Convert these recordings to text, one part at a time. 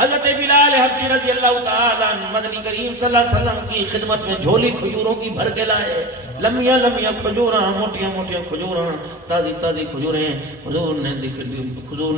حضرت بلال حبشی رضی اللہ تعالیٰ عنہ مدنی کریم صلی اللہ علیہ وسلم کی خدمت میں جھولی کھجوروں کی بھر کے لائے، لمیاں لمیاں کھجوراں، موٹیاں موٹیاں کھجوراں، تازی تازی کھجوریں۔ حضور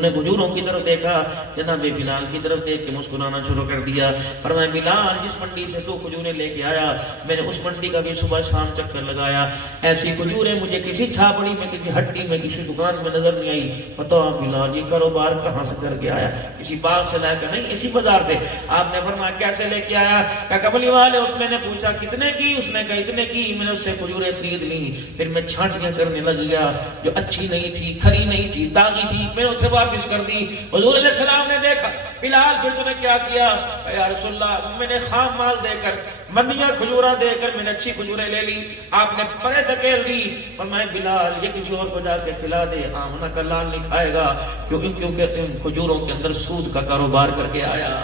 نے کھجوروں کی طرف دیکھا، جناب بلال کی طرف دیکھ کے مسکرانا شروع کر دیا۔ فرمایا بلال جس منڈی سے تو کھجوریں لے کے آیا، میں نے اس منڈی کا بھی صبح شام چکر لگایا، ایسی کھجوریں مجھے کسی چھاپڑی میں، کسی ہٹی میں، کسی دکان میں نظر نہیں آئی۔ بتاؤ بلال یہ کاروبار کہاں سے کر کے آیا؟ کسی باغ سے لا کر نہیں، اسی بازار سے۔ آپ نے فرمایا کیسے لے کے آیا؟ کہا کملی والے، اس میں نے پوچھا کتنے کی؟ اس نے کہا اتنے کی۔ میں نے اس سے کھجوریں خرید لی، پھر میں چھانٹیاں کرنے لگ گیا، جو اچھی نہیں تھی، کھری نہیں تھی، داغی تھی، میں نے اسے واپس کر دی۔ حضور علیہ السلام نے دیکھا، بلال پھر تو نے کیا کیا؟ یا رسول اللہ، میں نے خام مال دے کر، منڈیاں کھجورہ دے کر میں نے اچھی کھجوریں لے لی، آپ نے پرے دھکیل دی۔ فرمایا بلال یہ کسی اور کو جا کے کھلا دے، آمنہ کا لال نہیں کھائے گا، کیونکہ ان کھجوروں کے اندر سود کا کاروبار کر کے آیا۔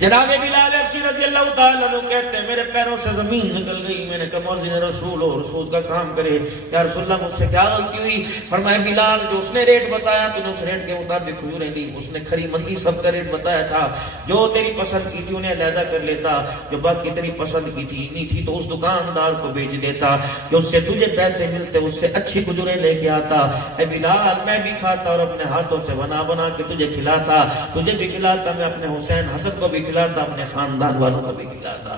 جناب بلال حبشی رضی اللہ تعالیٰ عنہ کہتے ہیں میرے پیروں سے زمین نکل گئی۔ میں نے کہا مؤذن رسول ہو، رسول کا کام کرے، یا رسول اللہ مجھ سے کیا غلطی ہوئی؟ فرمایا بلال جو اس نے ریٹ بتایا تو نے اس ریٹ کے مطابق کھجوریں دی، اس نے کھری مندی سب کا ریٹ بتایا تھا، جو تیری پسند کی تھی انہیں علیحدہ کر لیتا، جو باقی تیری پسند کی تھی نہیں تھی تو اس دکاندار کو بیچ دیتا، جو اس سے تجھے پیسے ملتے اس سے اچھی کھجوریں لے کے آتا۔ اے بلال میں بھی کھاتا اور اپنے ہاتھوں سے بنا بنا کے تجھے کھلاتا، تجھے بھی کھلاتا، میں اپنے حسین حسن کو بھی کھلاتا، اپنے خاندان والوں کو بھی کھلاتا۔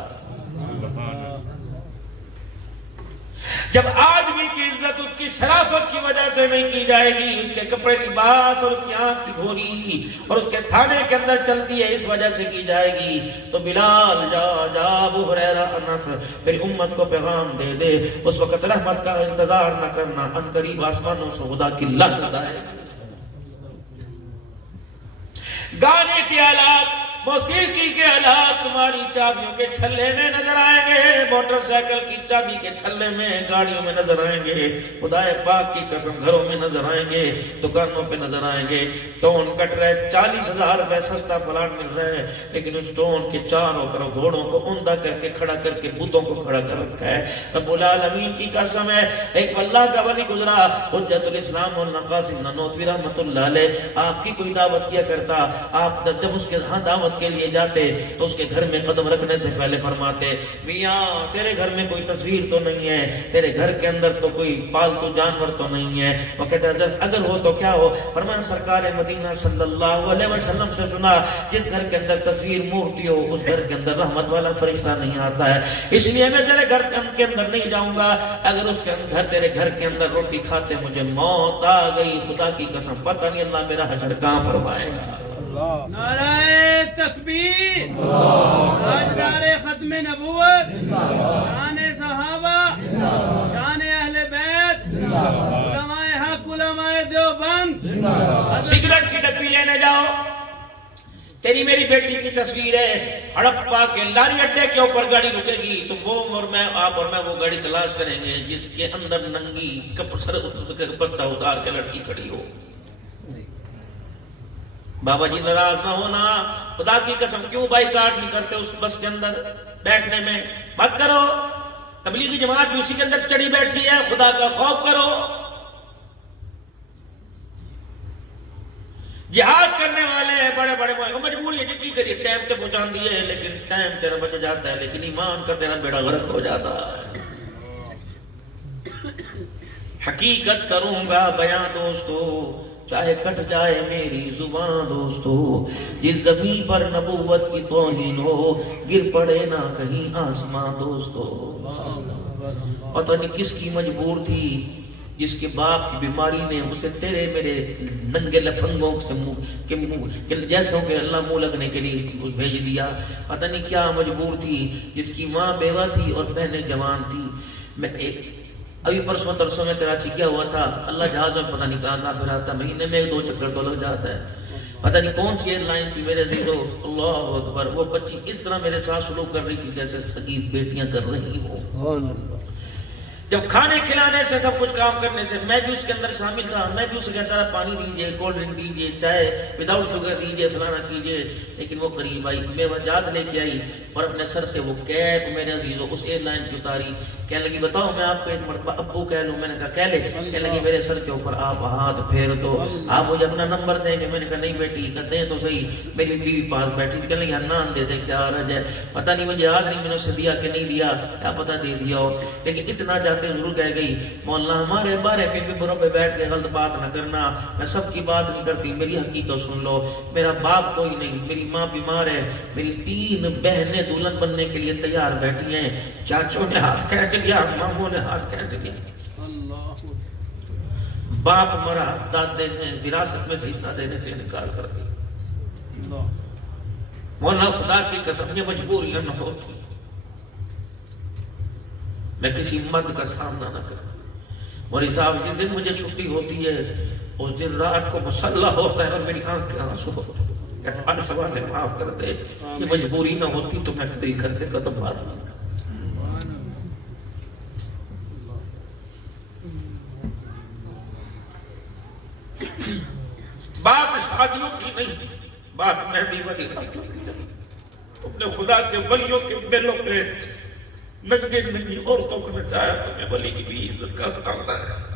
جب آدمی کی عزت اس کی شرافت کی وجہ سے نہیں کی جائے گی، اس کے کپڑے لباس اور اس کی آنکھ کی گھوری اور اس کے تھانے کے اندر چلتی ہے اس وجہ سے کی جائے گی، تو بلال جا ابو ہریرہ انس پھر امت کو پیغام دے دے، اس وقت رحمت کا انتظار نہ کرنا، ان قریب آسمانوں سے خدا کی لعنت آئے گی۔ گانے کے آلات، موسیقی کے آلات تمہاری چابیوں کے چھلے میں نظر آئیں گے، موٹر سائیکل کی چابی کے چھلے میں، گاڑیوں میں نظر آئیں گے، خدا پاک کی قسم گھروں میں نظر آئیں گے، دکانوں پہ نظر آئیں گے۔ ٹون کٹ رہے، 40,000 روپے سستا پلاٹ مل رہا ہے، لیکن اس ٹون کے چاروں طرف گھوڑوں کو اندھا کر کے کھڑا کر کے بتوں کو کھڑا کر رکھا ہے۔ رب العالمین کی قسم ہے، ایک اللہ کا ولی گزرا حجت الاسلام والقاسم نانوتوی رحمت اللہ علیہ، آپ کی کوئی دعوت کیا کرتا، آپ جب اس کے ہاں دعوت کے لیے جاتے تو اس کے گھر میں قدم رکھنے سے پہلے فرماتے میاں تیرے گھر میں کوئی تصویر تو نہیں ہے، تیرے گھر کے اندر تو کوئی پالتو جانور تو نہیں ہے؟ وہ کہتے حضرت اگر ہو تو کیا ہو؟ فرمایا سرکار مدینہ صلی اللہ علیہ وسلم سے سنا جس گھر کے اندر تصویر مورتی ہو اس گھر کے اندر رحمت والا فرشتہ نہیں آتا ہے، اس لیے میں تیرے گھر کے اندر نہیں جاؤں گا۔ اگر اس کے اندر تیرے گھر کے اندر روٹی کھاتے مجھے موت آ گئی، خدا کی قسم پتہ نہیں اللہ میرا حشر کہاں فرمائے گا۔ نعرہ تکبیر، تاجدار ختم نبوت، شان صحابہ، شان اہل بیت، علماء حق، علماء دیوبند۔ سگریٹ کی ڈبی لینے جاؤ، تیری میری بیٹی کی تصویر ہے، ہڑپا کے لاری اڈے کے اوپر گاڑی رکے گی تو وہ اور میں، آپ اور میں وہ گاڑی تلاش کریں گے جس کے اندر ننگی پتہ اتار کے لڑکی کھڑی ہو۔ بابا جی ناراض نہ ہونا، خدا کی قسم کیوں بائی کارڈ نہیں کرتے اس بس کے اندر بیٹھنے میں؟ مت کرو، تبلیغی جماعت بھی اسی کے اندر چڑی بیٹھی ہے، خدا کا خوف کرو۔ جہاد کرنے والے بڑے بڑے مجبوری ہے جی کی کریے، ٹائم تے پہنچا دیے لیکن ٹائم تیرا بچ جاتا ہے، لیکن ایمان کا تیرا بیڑا غرق ہو جاتا ہے۔ حقیقت کروں گا بیان دوستو، چاہے کٹ جائے میری زبان دوستو، جس زمین پر نبوت کی توہین ہو گر پڑے نہ کہیں آسمان دوستو۔ پتہ نہیں کس کی مجبور تھی، جس کے باپ کی بیماری نے اسے تیرے میرے ننگے لفنگوں سے جیسوں کہ اللہ منہ لگنے کے لیے بھیج دیا۔ پتہ نہیں کیا مجبور تھی، جس کی ماں بیوہ تھی اور بہنیں جوان تھی۔ میں ابھی پرسوں ترسوں میں کراچی کیا ہوا تھا، اللہ جہاز میں پتہ نہیں کہاں پھر آتا، مہینے میں 1-2 چکر تو لگ جاتا ہے، پتہ نہیں کون سی ایئر لائن تھی میرے عزیزو، اللہ اکبر۔ وہ بچی اس طرح میرے ساتھ سلوک کر رہی تھی جیسے سگی بیٹیاں کر رہی ہوں۔ جب کھانے کھلانے سے سب کچھ کام کرنے سے میں بھی اس کے اندر شامل تھا، میں بھی اسے کہتا رہا پانی دیجئے، کولڈ ڈرنک دیجئے، چائے وداؤٹ شوگر دیجئے، فلانا کیجئے، لیکن وہ قریب آئی، میوہ جات لے کے آئی، اور اپنے سر سے وہ کیپ میرے عزیزو اس ایئر لائن کی اتاری. کہنے لگی بتاؤ میں آپ کو ایک مرتبہ ابو کہہ لوں؟ میں نے کہا کہہ لے. کہنے لگی میرے سر کے اوپر آپ ہاتھ پھیر دو. آپ مجھے اپنا نمبر دیں گے؟ میں نے کہا نہیں بیٹی. کہتے ہیں تو صحیح. میری بیوی پاس بیٹھی تھی. کہنے لگی ہنان دے دے کیا عرض ہے. پتہ نہیں مجھے یاد نہیں میں نے اسے دیا کہ نہیں دیا, کیا پتہ دے دیا ہو. لیکن اتنا جاتے ضرور کہہ گئی مولانا ہمارے بارے میں ممبروں پہ بیٹھ کے غلط بات نہ کرنا. میں سب کی بات نہیں کرتی, میری حقیقت سن لو. میرا باپ کوئی نہیں, میری ماں بیمار ہے, میری 3 بہنیں دلہن بننے کے لیے تیار بیٹھی ہیں. چاچوں نے ہاتھ کھینچ لیا, ماموں نے ہاتھ کھینچ لیا. باپ مرا, دادے نے وراثت میں سے حصہ دینے سے انکار کر دیا. مولا خدا کی قسم یہ مجبوریاں نہ ہوتی میں کسی مرد کا سامنا نہ کرتا. موری صاحب جس دن مجھے چھٹی ہوتی ہے اس دن رات کو مسلح ہوتا ہے اور میری آنکھ کے آنسو ہوتے ہیں. کہتا ہر سوال میں معاف کر دے, کہ مجبوری نہ ہوتی تو میں کبھی گھر سے قدم باہر نہ کرتا. بات شادیوں کی نہیں, بات مہندی والی راتوں کی نہیں. تم نے خدا کے ولیوں کے بیلوں میں ننگی ننگی عورتوں کو نچایا, تمہیں ولی کی بھی عزت کا خاندہ ہے.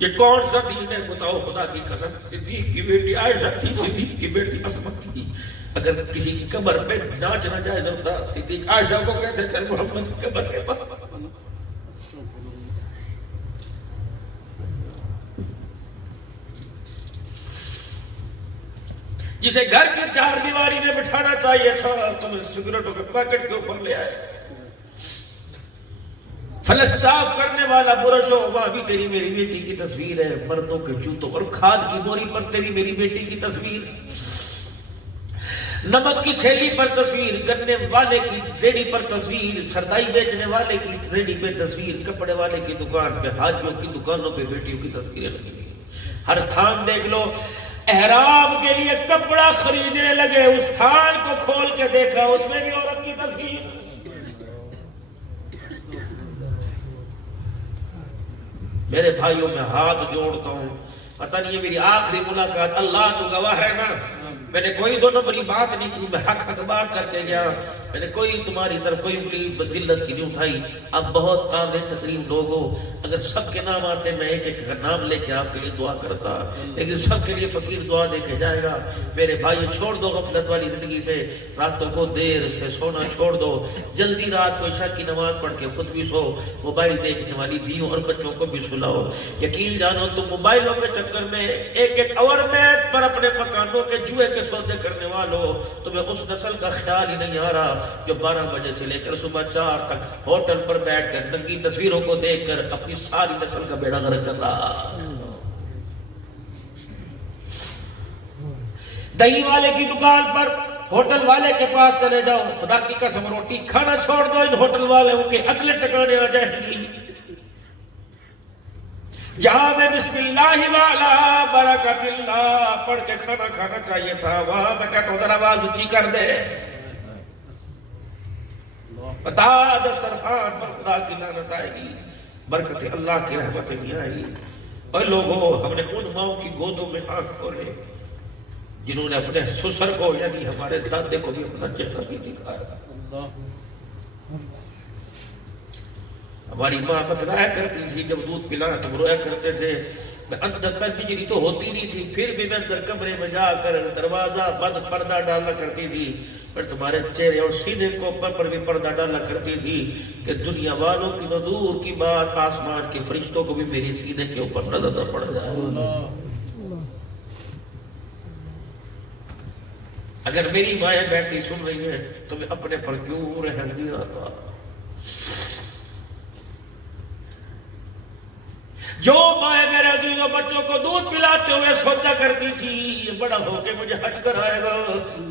یہ کون سا دین ہے بتاؤ خدا کی قسم. صدیق کی بیٹی عائشہ تھی, صدیق کی بیٹی عصمت تھی. اگر کسی کی قبر پہ ناچنا جائز ہوتا, صدیق عائشہ کو کہتے چل محمد کی قبر کے پاس. جسے گھر کی 4 دیواری میں بٹھانا چاہیے تھا تمہیں سگریٹوں کے پیکٹ کے اوپر لے آئے. فلس صاف کرنے والا برش ہو, وہاں بھی تیری میری بیٹی کی تصویر ہے. مردوں کے جوتوں اور کھاد کی بوری پر تیری میری بیٹی کی تصویر, نمک کی تھیلی پر تصویر, گنے والے کی ریڑھی پر تصویر, سردائی بیچنے والے کی ریڑھی پہ تصویر, کپڑے والے کی دکان پہ, حاجیوں کی دکانوں پہ بیٹیوں کی تصویریں لگی ہوئی. ہر تھان دیکھ لو, احرام کے لیے کپڑا خریدنے لگے, اس تھان کو کھول کے دیکھا اس میں بھی عورت کی تصویر. میرے بھائیوں میں ہاتھ جوڑتا ہوں, پتہ نہیں یہ میری آخری ملاقات, اللہ تو گواہ ہے نا, میں نے کوئی 2 نمبری بات نہیں کی, میں حق بات کرتے گیا. میں نے کوئی تمہاری طرف کوئی انگلی ذلت کی نہیں اٹھائی. اب بہت قابل تقریب لوگ ہو, اگر سب کے نام آتے میں ایک ایک نام لے کے آپ کے لیے دعا کرتا, لیکن سب کے لیے فقیر دعا دے کے جائے گا. میرے بھائی چھوڑ دو غفلت والی زندگی سے, راتوں کو دیر سے سونا چھوڑ دو, جلدی رات کو عشاء کی نماز پڑھ کے خود بھی سو, موبائل دیکھنے والی دیوں اور بچوں کو بھی سلاؤ. یقین جانو تم موبائلوں کے چکر میں ایک ایک اور میچ پر اپنے مکانوں کے جوئے کے سودے کرنے والوں, تمہیں اس نسل کا خیال ہی نہیں آ رہا جو 12 بجے سے لے کر صبح 4 تک ہوٹل پر بیٹھ کر ننگی تصویروں کو دیکھ کر اپنی ساری نسل کا بیڑا غرق کر رہا. دہی والے کی دکان پر, ہوٹل والے کے پاس چلے جاؤ, خدا کی قسم روٹی کھانا چھوڑ دو, ان ہوٹل والوں کے عقلیں ٹکانے آ جائیں گی. جہاں میں بسم اللہ والا برکت اللہ پڑھ کے کھانا کھانا چاہیے تھا, وہاں میں کہتا ہوں ذرا آواز اونچی کر دے, بتا دسترخوان پر خدا کی لعنت آئے گی, برکت اللہ کی رحمتیں نہیں آئے گی. اور لوگوں, ہم نے ان ماؤں کی گودوں میں آنکھ کھولے جنہوں نے اپنے سسر کو یعنی ہمارے دادے کو بھی اپنا چہرہ نہیں دکھایا. ہماری ماں بتلایا کرتی تھی جب دودھ پلانا تم رویا کرتے تھے, میں اندر میں بجلی تو ہوتی نہیں تھی, پھر بھی میں اندر کمرے میں جا کر دروازہ بند پردہ ڈالنا کرتی تھی, پر تمہارے چہرے اور سینے کو پر بھی پردہ ڈالا کرتی تھی کہ دنیا والوں کی تو دور کی بات, آسمان کے فرشتوں کو بھی میری سینے کے اوپر نظر نہ پڑ جائے. اگر میری مائیں بیٹی سن رہی ہیں تو میں اپنے پر کیوں رحم نہیں آتا. جو مائیں میرے عزیزوں بچوں کو دودھ پلاتے ہوئے سوچا کرتی تھی یہ بڑا ہو کے مجھے حج کرائے گا,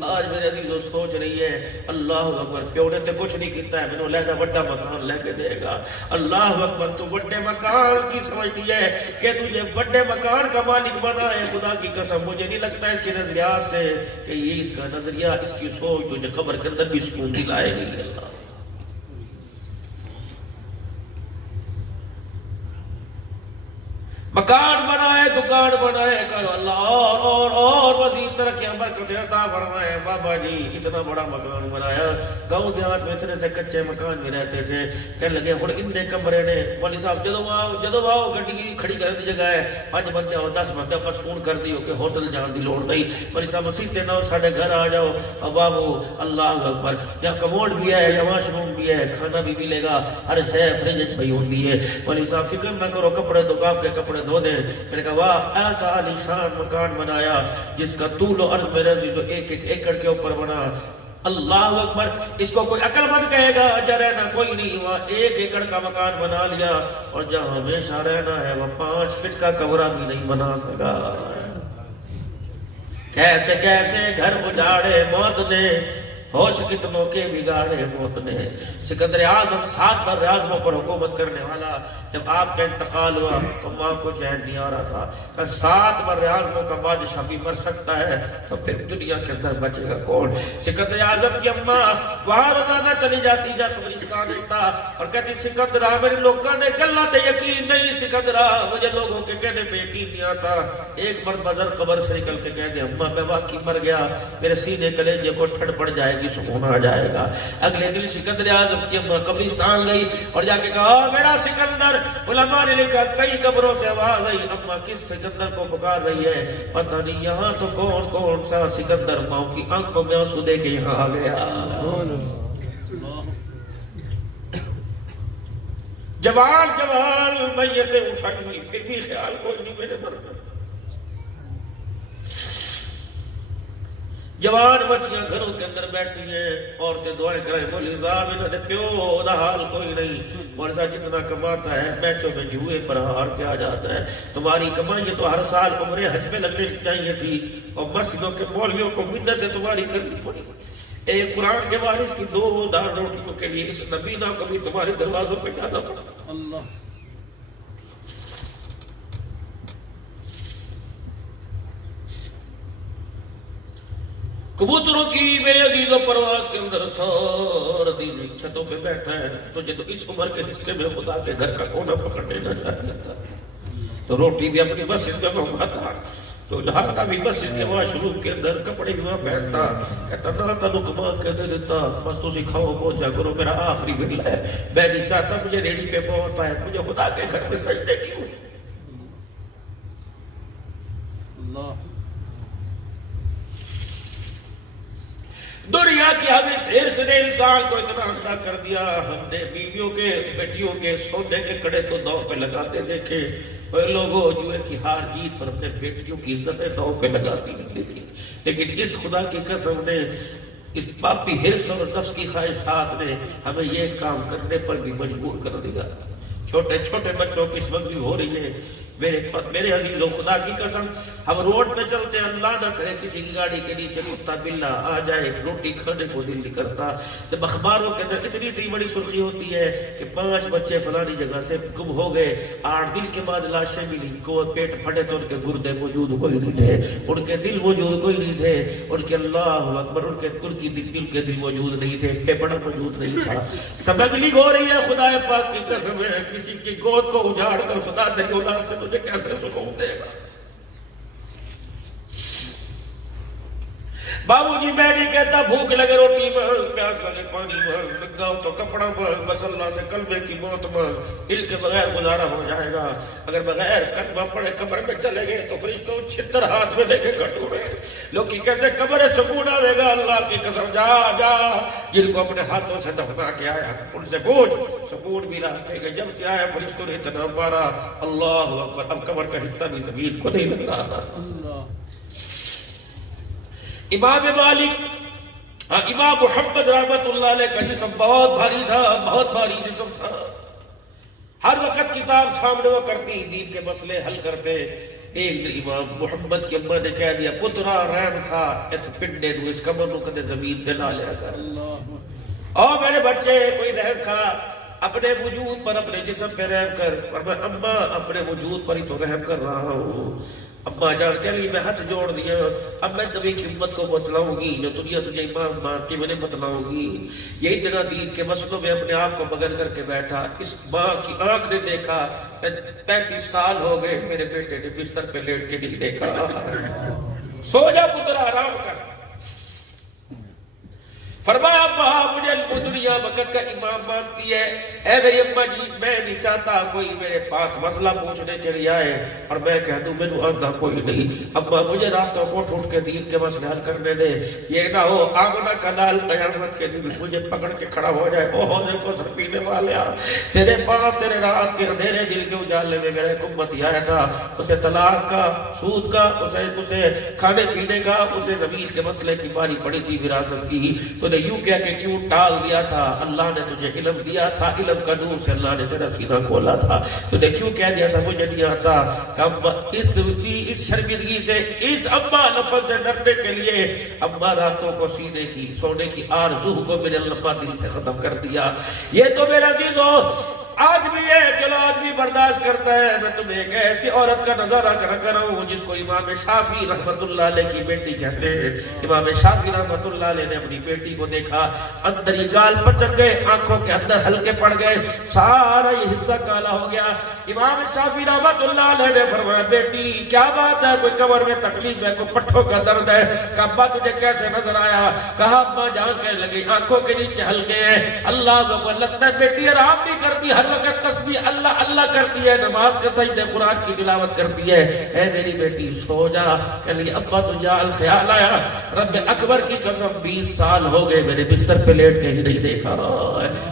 آج میرے عزیزوں سوچ رہی ہے اللہ اکبر پیو نے تے کچھ نہیں کیتا ہے, میں نے لہذا بڑا مکان لے کے دے گا. اللہ اکبر, تو بڑے مکان کی سمجھتی ہے کہ تجھے بڑے مکان کا مالک بنا ہے. خدا کی قسم مجھے نہیں لگتا اس کے نظریات سے کہ یہ اس کا نظریہ, اس کی سوچ تجھے قبر کے اندر بھی سکون دلائے گی. اللہ مکان بنائے دکان بنائے کرو اللہ اور مزید ترقیاں برکتیں عطا فرمائے. بابا جی اتنا بڑا مکان بنایا, گاؤں دیہات میں اتنے سے کچے مکان میں رہتے تھے, کہنے لگے ہن اتنے کمرے نے مولوی صاحب جدو آؤ گڈی کھڑی کرنے دی جگہ ہے 5 بندے ہو 10 بندے بس فون کر دیو کہ ہوٹل جان دی لوڑ نہیں, مولوی صاحب مسیتے نہ ساڈے گھر آ جاؤ. اب بابو اللہ اکبر, یہاں کموڈ بھی ہے, یہاں واش روم بھی ہے, کھانا بھی ملے گا, ہر شے فریج پئی ہوندی ہے. مولوی صاحب فکر نہ کرو, کپڑے دو آپ کے کپڑے دو دیں. میں نے کہا واہ ایسا عالی شان مکان بنایا جس کا طول و عرض میرے عزیز 1 ایکڑ کے اوپر بنا. اللہ اکبر, اس کو کوئی عقل مت کہے گا اجا رہنا کوئی نہیں, وہاں 1 ایکڑ کا مکان بنا لیا اور جہاں ہمیشہ رہنا ہے وہ 5 فٹ کا کمرہ بھی نہیں بنا سکا. کیسے کیسے گھر اجاڑے موت نے, ہوش کتنوں کے بگاڑے موت نے. سکندر اعظم 7 بر اعظموں پر حکومت کرنے والا, جب آپ کا انتقال ہوا تو ماں کو چین نہیں آ رہا تھا کہ 7 بر اعظموں کا بادشاہ بھی مر سکتا ہے تو پھر دنیا کے اندر بچے گا کون. سکندر اعظم کی اماں وہاں روزانہ چلی جاتی جا قبرستان ہوتا اور کہتی سکندرا میرے لوگوں نے گلا تے یقین نہیں, سکندرا مجھے لوگوں کے کہنے پہ یقین نہیں آتا. ایک مربزر قبر سے نکل کے کہہ دے اماں میں واقعی مر گیا, میرے سینے کلیجے کو ٹھنڈ پڑ جائے گی, سکون آ جائے گا. اگلے دن سکندر اعظم کی اماں قبرستان گئی اور جا کے کہا میرا سکندر. علماء نے لکھا کئی قبروں سے آواز آئی, اماں کس سکندر کو پکار رہی ہے پتہ نہیں, یہاں تو کون سا سکندر ماں کی آنکھوں میں آنسو دے کے یہاں آ گیا. جوان میتیں اٹھائی ہوئی پھر بھی خیال کوئی نہیں میرے مرنا. جوان بچیاں گھروں کے اندر بیٹھی ہیں, عورتیں دعائیں کریں مولوی صاحب انہوں نے پیو دا حال کوئی نہیں, مولوی صاحب جتنا کماتا ہے میچوں میں جوئے پر ہار کے آ جاتا ہے. تمہاری کمائی تو ہر سال عمرے حج میں لگنی چاہیے تھی اور مسجدوں کے مولویوں کو منتیں تمہاری کرنی پڑی. ایک قرآن کے وارث کی 2 دار روٹیوں کے لیے اس نبینا کو بھی تمہارے دروازوں پہ جانا پڑا. اللہ کبوتروں کی میرے عزیزوں پرواز کے اندر سارا دن چھتوں پہ بیٹھا ہے, تو جب اس عمر کے حصے میں خدا کے گھر کا کونا پکڑ لینا چاہتا تھا تو روٹی بھی اپنی مسجد میں منگواتا, تو نہاتا بھی مسجد کے واش روم کے اندر, کپڑے بھی وہاں پہنتا, کہتا نہ تنو کما کے دے دیتا بس تسی کھاؤ پہنچا کرو, میرا آخری بل ہے, میں نہیں چاہتا مجھے ریڑھی پہ پہنچتا ہے, مجھے خدا کے گھر میں سجدے کیوں. اللہ دنیا کی حرص نے انسان کو اتنا اندھا کر دیا. ہم نے بیویوں کے بیٹیوں کے سونے کے کڑے تو دو پہ لگاتے دیکھے, لوگوں جوئے کی ہار جیت پر اپنے بیٹیوں کی عزتیں دو پہ لگاتی نہیں دیکھی. لیکن اس خدا کی قسم نے, اس پاپی حرص اور نفس کی خواہشات نے ہمیں یہ کام کرنے پر بھی مجبور کر دیا. چھوٹے چھوٹے بچوں کی اس وقت بھی ہو رہی ہے. میرے عزیزوں خدا کی قسم, ہم روڈ پہ چلتے ہیں, اللہ نہ کرے کسی کی گاڑی کے نیچے کتا بلا آ جائے, روٹی کھانے کو دل نہیں کرتا. جب اخباروں کے اندر اتنی بڑی سرخی ہوتی ہے کہ 5 بچے فلانی جگہ سے گم ہو گئے, 8 دن کے بعد لاشیں ملی, کو پیٹ پھٹے تو ان کے گردے موجود کوئی نہیں تھے, ان کے دل موجود کوئی نہیں تھے, ان کے اللہ اکبر ان کے دل موجود نہیں تھے, پھیپڑا موجود نہیں تھا. سمجھ ہو رہی ہے خدا پاک کی قسم ہے, کسی کی گود کو اجاڑ کر خدا تیری اولاد سے مجھے کیسے سکون دے گا. بابو جی میں نہیں کہتا بھوک لگے روٹی مانگ, پیاس لگے پانی مانگ, لگا ہو تو کپڑا مانگ, بس اللہ سے کلمے کی موت مانگ, دل کے بغیر گزارا ہو جائے گا. اگر بغیر کلمہ پڑے قبر میں چلے گئے تو فرشتوں 76 ہاتھ میں لے کے کٹو گے. لوگ کی کہتے ہیں قبر سکون آئے گا, اللہ کی قسم جا جن کو اپنے ہاتھوں سے دفنا کے آیا ان سے پوچھ سکون بھی رہتے گئے. جب سے آیا فرشتوں نے اتنا مارا, اللہ اکبر, اب قبر کا حصہ بھی زمین کو نہیں لگ رہا. امام مالک, امام محمد رحمت اللہ علیہ کا جسم بہت بھاری تھا, بہت بھاری جسم تھا. ہر وقت کتاب سامنے وہ کرتی, دین کے مسئلے حل کرتے. ایک دن امام محمد کی اماں نے کہہ دیا پترا رحم کھا, اس پنڈے نو اس کمر نو کدے زمین تے نہ لیا کر. او میرے بچے کوئی رحم کھا, اپنے وجود پر اپنے جسم پہ رحم کر. اور میں اماں اپنے وجود پر ہی تو رحم کر رہا ہوں. ابا جان چلی میں ہاتھ جوڑ دیا، اب میں نبی کی امت کو بتلاؤں گی، جو دنیا تجھے امام مانتی میں نے بتلاؤں گی۔ یہی جگہ دین کے مسئلوں میں اپنے آپ کو مگن کر کے بیٹھا، اس ماں کی آنکھ نے دیکھا 35 سال ہو گئے میرے بیٹے نے بستر پہ لیٹ کے نہیں دیکھا۔ سو جا پتر آرام کر۔ فرمایا ابا مجھے دنیا وقت کا امام مانگتی ہے، اے میری اماں جی میں نہیں چاہتا کوئی میرے پاس مسئلہ پوچھنے کے لیے آئے اور میں کہہ دوں میرے آندھا کوئی نہیں۔ ابا مجھے راتوں کو اٹھ کے دین کے مسئلے حل کرنے دے، یہ نہ ہو آمنہ کا لال قیامت کے دن مجھے پکڑ کے کھڑا ہو جائے، اوہ دل کو سر پینے والیا تیرے پاس تیرے رات کے اندھیرے دل کے اجالے میں میرا ایک امتی آیا تھا، اسے طلاق کا، سود کا، اسے کھانے پینے کا، اسے زمین کے مسئلے کی باری پڑی تھی وراثت کی، تو یوں کہہ کہ کیوں ٹال دیا تھا؟ اللہ نے تجھے علم دیا تھا، علم کا نور سے اللہ نے تیرا سینہ کھولا تھا، تو نے کیوں کہہ دیا تھا مجھے نہیں آتا؟ کہ اس شرمندگی سے، اس اماں لفظ سے ڈرنے کے لیے اماں راتوں کو سینے کی سونے کی آرزو کو میرے اللہ دل سے ختم کر دیا۔ یہ تو میرا عزیزو آج بھی ہے، چلو آدمی برداشت کرتا ہے۔ میں تمہیں ایک ایسی عورت کا نظارہ کرا ہوں جس کو امام شافعی رحمت اللہ علیہ کی بیٹی کہتے ہیں۔ امام شافعی رحمت اللہ علیہ نے اپنی بیٹی کو دیکھا، اندر ہی گال پچک گئے، آنکھوں کے اندر ہلکے پڑ گئے، سارا یہ حصہ کالا ہو گیا۔ امام شافعی رحمت اللہ علیہ نے فرمایا بیٹی کیا بات ہے، کوئی کمر میں تکلیف ہے، کوئی پٹھوں کا درد ہے؟ کہا ابا تجھے کیسے نظر آیا؟ کہا ابا جان کہنے لگی آنکھوں کے نیچے ہلکے ہیں۔ اللہ کو لگتا ہے بیٹی آرام نہیں کرتی، ہر وقت تسبیح اللہ اللہ کرتی ہے، نماز کا سجدے قرآن کی تلاوت کرتی ہے۔ اے میری بیٹی سو جا۔ کہنے لگی ابا تو جال خیال آیا، رب اکبر کی قسم 20 سال ہو گئے میرے بستر پہ لیٹ کے ہی نہیں دیکھا،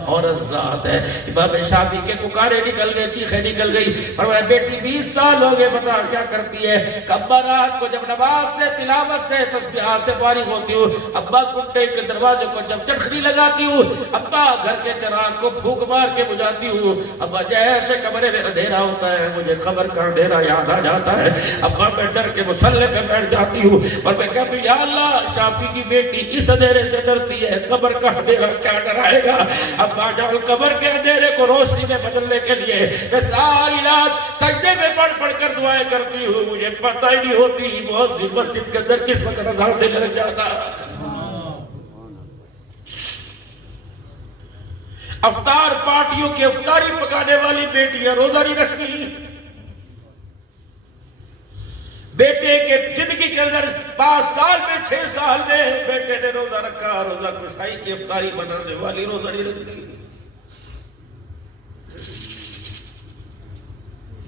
عورت ذات ہے۔ امام شافعی کے پکارے نکل گئے، چیخیں نکل گئی، فرمایا بیٹی 20 سال ہو گئے بتا کیا کرتی ہے؟ کہ ابا رات کو جب نماز سے تلاوت سے تسبیحات سے فارغ ہوتی ہوں، ابا کنڈے کے دروازے کو جب چٹخنی لگاتی ہوں، ابا گھر کے چراغ کو پھونک مار کے بجھاتی ہوں، ابا جیسے کمرے میں اندھیرا ہوتا ہے مجھے قبر کا اندھیرا یاد آ جاتا ہے، ابا میں ڈر کے مصلے پہ بیٹھ جاتی ہوں اور میں کہتی ہوں یا اللہ شافعی کی بیٹی اس اندھیرے سے ڈرتی ہے، قبر کا اندھیرا کیا ڈرائے گا؟ ابا جان قبر کے اندھیرے کو روشنی میں بدلنے کے لیے میں ساری رات سجدے میں پڑھ پڑھ کر دعائیں کرتی ہوں، مجھے پتہ ہی نہیں ہوتی بہت سی مسجد کے اندر کس وقت اذان دینے لگ جاتا۔ افطار پارٹیوں کی افطاری پکانے والی بیٹیاں روزہ نہیں رکھتی، بیٹے کے زندگی کے اندر 5 سال میں 6 سال میں بیٹے نے روزہ رکھا، روزہ کشائی کی افطاری بنانے والی روزہ نہیں رکھتی۔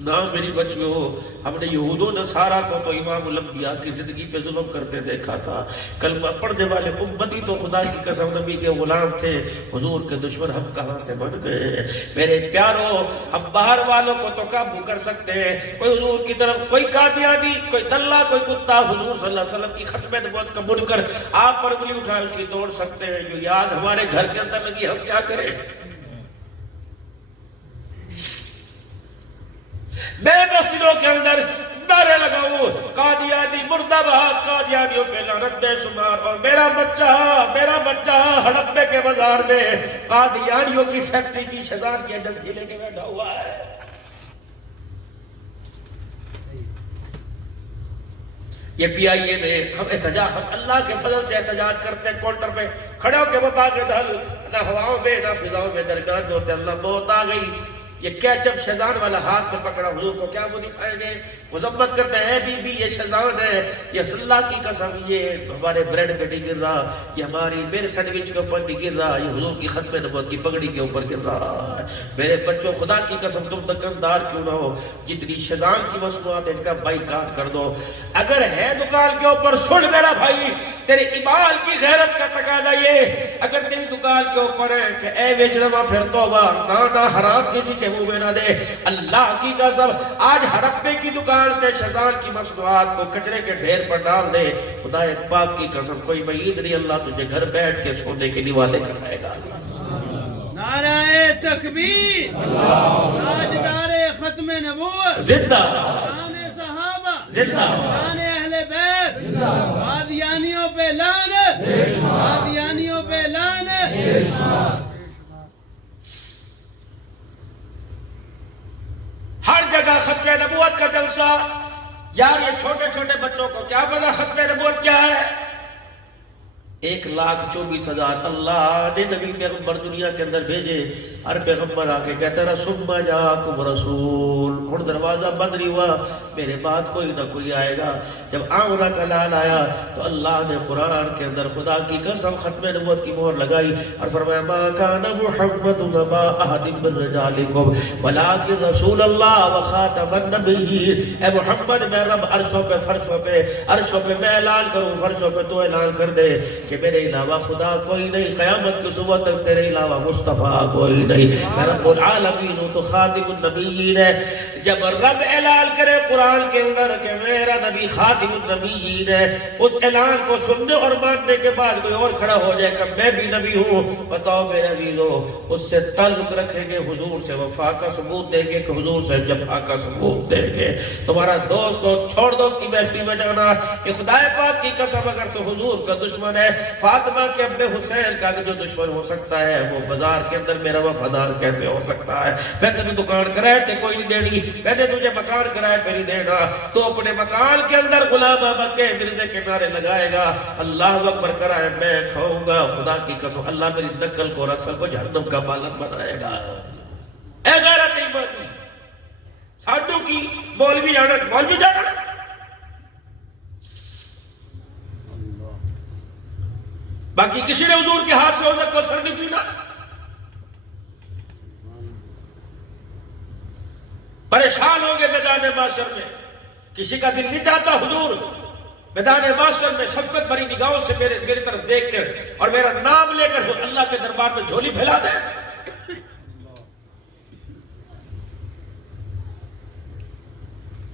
نہ میری بچیوں، ہم نے یہود و نصارہ کو تو امام الانبیاء کی زندگی پہ ظلم کرتے دیکھا تھا، کلمہ پڑھنے والے امتی تو خدا کی قسم نبی کے غلام تھے، حضور کے دشمن ہم کہاں سے بن گئے؟ میرے پیاروں ہم باہر والوں کو تو قابو کر سکتے ہیں، کوئی حضور کی طرف کوئی قادیانی، کوئی دلہ، کوئی کتا حضور صلی اللہ علیہ وسلم کی ختم نبوت کا بن کر آپ پر انگلی اٹھائے اس کی توڑ سکتے ہیں، جو یاد ہمارے گھر کے اندر لگی ہم کیا کریں؟ میں مسجدوں کے اندر نعرے لگاؤں قادیانی مردہ باد، قادیانیوں پہ لعنت بے شمار، اور میرا بچہ ہڑپے کے بازار میں قادیانیوں کی فیکٹری کی شیطان کی ایجنسی لے کے بیٹھا ہوا ہے۔ یہ پی آئی اے میں ہم اللہ کے فضل سے احتجاج کرتے ہیں، کونٹر پہ کھڑے ہو کے مباغض حل، نہ ہواؤں میں نہ فضاؤں میں درمیان میں ہوتے، اللہ موت آ گئی، یہ کیچپ شیطان والا ہاتھ میں پکڑا، حضور کو کیا وہ دکھائیں گے؟ مذمت کرتے ہیں اے بی بی یہ شیطان ہے، یہ اللہ کی قسم یہ ہمارے بریڈ پہ نہیں گر رہا، یہ ہماری میرے سینڈوچ کے اوپر نہیں گر رہا، یہ حضور کی ختم نبوت کی پگڑی کے اوپر گر رہا ہے۔ میرے بچوں خدا کی قسم تم دکاندار کیوں نہ ہو، جتنی شیطان کی مصنوعات ان کا بائیکاٹ کر دو، اگر ہے دکان کے اوپر سن میرا بھائی، تیرے ایمان کی غیرت کا تقاضا یہ، اگر تیری دکان کے اوپر ہے کہ اے بیچنما پھر توبہ، نہ حرام کسی کے منہ میں نہ دے، اللہ کی قسم آج ہڑپے کی دکان سے شیطان کی مصنوعات کو کچرے کے ڈھیر پر ڈال دے، خدا پاک کی قسم کوئی بعید نہیں، اللہ تجھے گھر بیٹھ کے سونے کے نوالے کرائے گا۔ نعرہ تکبیر، تاجدار ختم نبوت زندہ، شان صحابہ زندہ، شان اہل بیت، قادیانیوں پہ لعنت، قادیانیوں پہ لعنت۔ ہر جگہ ختم نبوت کا جلسہ، یار یہ چھوٹے چھوٹے بچوں کو کیا پتا ختم نبوت کیا ہے؟ 1,24,000 اللہ نے نبی پیغمبر دنیا کے اندر بھیجے. ہر پیغمبر آکے کہتا رہا ثم جاءکم رسول. اور دروازہ بند نہیں ہوا، میرے بعد کوئی نہ کوئی آئے گا. جب آمنہ کا لال آیا تو اللہ نے قرآن کے اندر خدا کی قسم ختم نبوت کی مہر لگائی اور فرمایا ما کان محمد نبا احد من رجالکم ولکن رسول اللہ وخاتم النبیین. اے محمد میں رب عرشوں پہ فرشوں پہ عرشوں پہ میں اعلان کروں، فرشوں پہ تو اعلان کر دے کہ میرے علاوہ خدا کوئی نہیں، قیامت کی صبح تک تیرے علاوہ مصطفیٰ کوئی نہیں، میں رب العالمین ہوں تو خاتم النبیین ہے. جب رب اعلان کرے قرآن کے اندر کہ میرا نبی خاتم النبیین ہے، اس اعلان کو سننے اور ماننے کے بعد کوئی اور کھڑا ہو جائے کہ میں بھی نبی ہوں، بتاؤ میرے عزیزو اس سے تعلق رکھیں گے، حضور سے وفا کا ثبوت دیں گے کہ حضور سے جفا کا ثبوت دیں گے. تمہارا دوست ہو چھوڑ دو اس کی محفل میں جانا کہ خدا پاک کی قسم اگر تو حضور کا دشمن ہے، فاطمہ کے ابے حسین کا جو دشمن ہو سکتا ہے وہ بازار کے اندر میرا وفادار کیسے ہو سکتا ہے؟ میں تمہیں دکان کرائے تے کوئی نہیں دینی، میں نے تجھے مکان کرائے پہ نہیں دینا. تو اپنے مکان کے اندر غلام احمد کے مرزے کے نعرے لگائے گا، اللہ اکبر کرائے میں کھاؤں گا. خدا کی قسم اللہ میری نقل کو رسل کو جہنم کا بالن بنائے گا. اے غیرت ایمانی ساڈو کی مولوی جانا، مولوی جانا باقی کسی نے حضور کے ہاتھ سے عزت کو سر نہیں پینا. پریشان ہو گئے میدان معاشر میں، کسی کا دل نہیں چاہتا حضور میدان معاشر میں شفقت بھری نگاہوں سے میری طرف دیکھ کر اور میرا نام لے کر اللہ کے دربار میں جھولی پھیلا دے.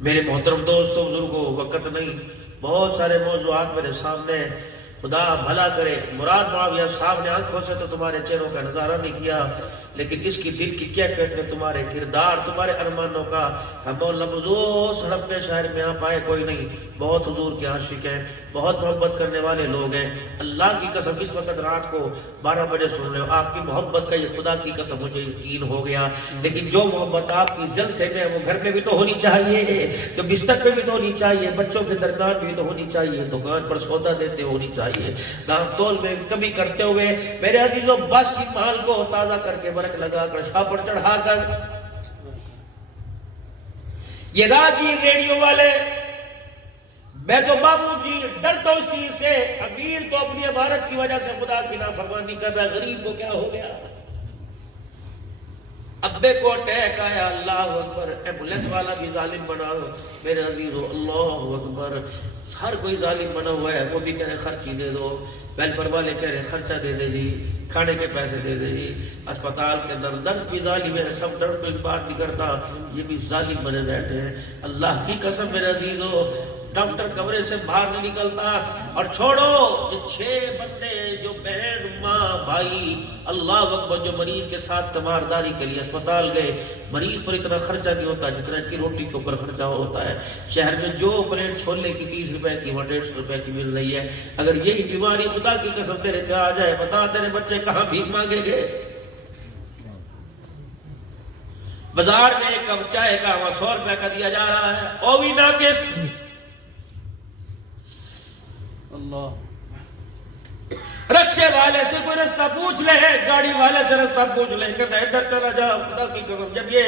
میرے محترم دوستو بزرگوں، وقت نہیں، بہت سارے موضوعات میرے سامنے. خدا بھلا کرے. مراد معاویہ صاحب نے آنکھوں سے تو تمہارے چہروں کا نظارہ نہیں کیا، لیکن اس کی دل کی کیفیت نے تمہارے کردار، تمہارے ارمانوں کا مولا بزرگ سڑک پہ شہر میں آپ آئے کوئی نہیں، بہت حضور کے عاشق ہیں، بہت محبت کرنے والے لوگ ہیں. اللہ کی قسم اس وقت رات کو 12 بجے سن رہے ہو، آپ کی محبت کا یہ خدا کی قسم مجھے یقین ہو گیا. لیکن جو محبت آپ کی جلسے میں وہ گھر میں بھی تو ہونی چاہیے، جو بستر پہ بھی تو ہونی چاہیے، بچوں کے درمیان بھی تو ہونی چاہیے، دکان پر سودا دیتے ہونی چاہیے، دام تول میں کمی کرتے ہوئے میرے عزیزوں باسی مال کو تازہ کر کے برک لگا کر شاہ پر چڑھا کر. یہ راگیر ریڈیو والے، میں تو بابو جی ڈرتا ہوں اس چیز سے، امیر تو اپنی عبارت کی وجہ سے خدا کی نافرمانی کر رہا ہے، غریب کو کیا ہو گیا؟ ابے کو اٹیک آیا، اللہ اکبر، ایمبولینس والا بھی ظالم بنا ہو. میرے عزیزو اللہ اکبر، ہر کوئی ظالم بنا ہوا ہے. وہ بھی کہہ رہے خرچی دے دو، ویلفیئر والے کہہ رہے خرچہ دے دے جی، کھانے کے پیسے دے دے جی. اسپتال کے اندر نرس بھی ظالم ہے، سب ڈر کوئی بات نہیں کرتا، یہ بھی ظالم بنے بیٹھے ہیں. اللہ کی قسم میرے عزیزو، ڈاکٹر کمرے سے باہر نہیں نکلتا. اور چھوڑو یہ 6 بندے جو بہن ماں بھائی اللہ اکبر جو مریض کے ساتھ تمارداری کے لیے اسپتال گئے، مریض پر اتنا خرچہ نہیں ہوتا جتنا ان کی روٹی کے اوپر خرچہ ہوتا ہے. شہر میں جو پلیٹ چھولے کی 30 روپے کی 150 روپے کی مل رہی ہے، اگر یہی بیماری خدا کی قسم تیرے پہ آ جائے، بتا تیرے بچے کہاں بھیک مانگیں گے؟ بازار میں ایک کپ چائے کا 100 روپے کا دیا جا رہا ہے، او بھی ناقص. رکشے والے سے کوئی رستہ پوچھ لے، گاڑی والے سے رستہ پوچھ لے، کہتا ہے ادھر چلا جا. خدا کی قسم جب یہ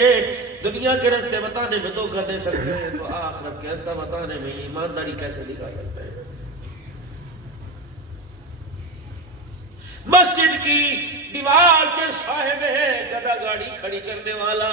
دنیا کے رستے بتانے میں دھوکہ دے سکتے ہیں تو آخرت کے رستہ بتانے میں ایمانداری کیسے دکھا سکتے ہیں؟ مسجد کی دیوار کے سائے میں گدا گاڑی کھڑی کرنے والا،